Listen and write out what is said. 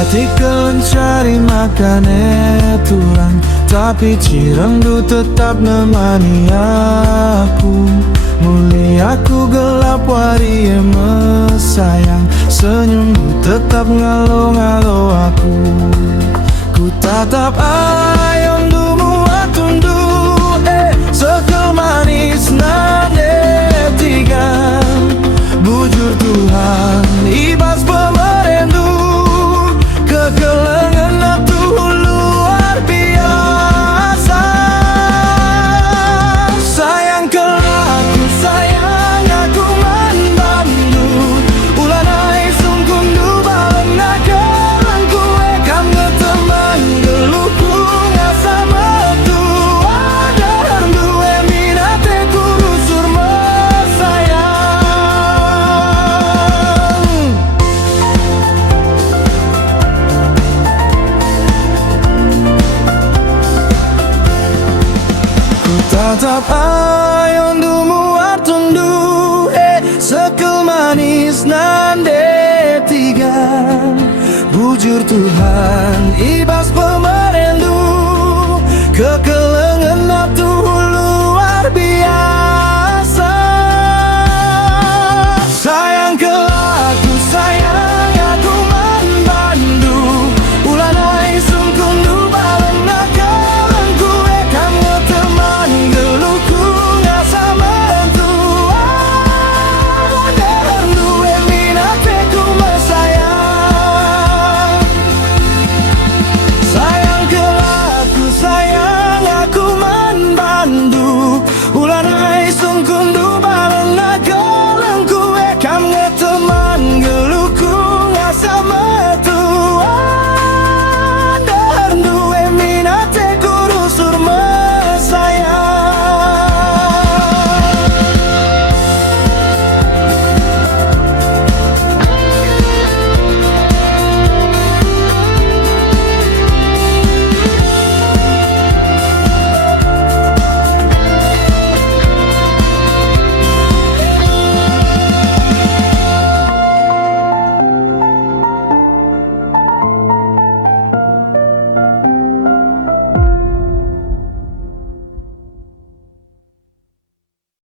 hati cari makan tulang, tapi cirengdu tetap nemani aku. Mulia aku gelap wari sayang, senyummu tetap ngalo-ngalo aku. Ku tatap ayam dumu atundu, sekel manis nade tiga. Bujur Tuhan ibas pemerendu, kekelengan aku luar biasa. Sayang kelaku sayang aku mandandu, ulanai sungkundu balena kelangku ekam ngeteman geluku ngasa metu ada dua minate kurusur mesayang. Ku tatap ayon dumu artundu, sekel manis nande tiga. Bujur Tuhan ibas pemerendu,